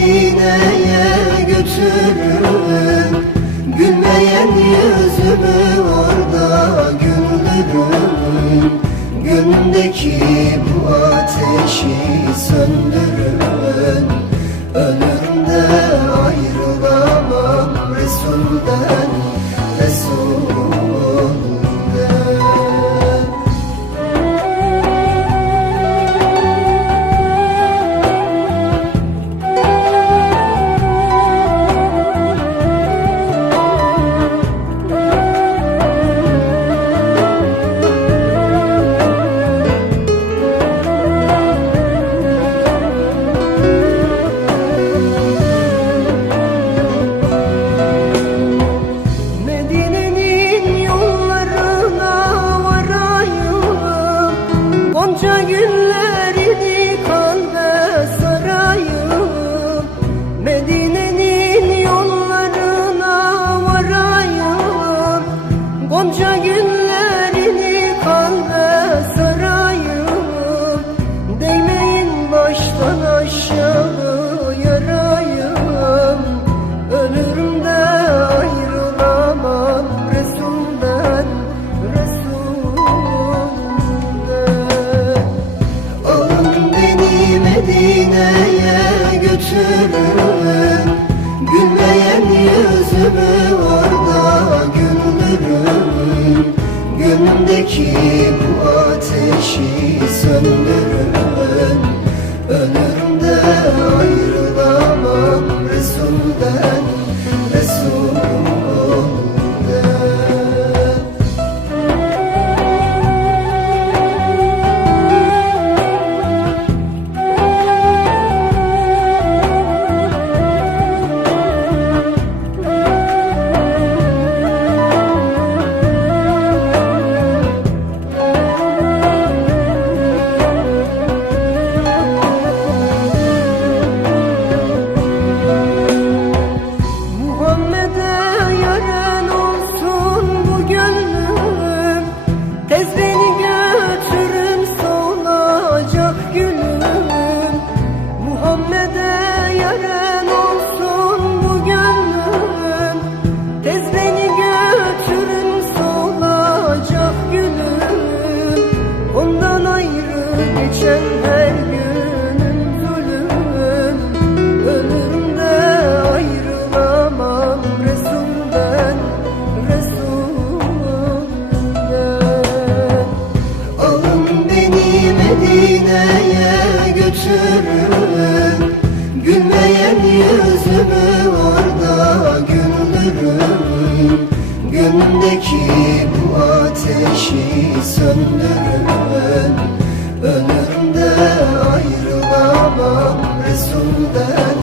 Medine'ye götürün Gülmeyen yüzümü var düşünürüm Gülmeyen yüzümü orada gülürüm Gönlümdeki bu ateşi söndürürüm götürür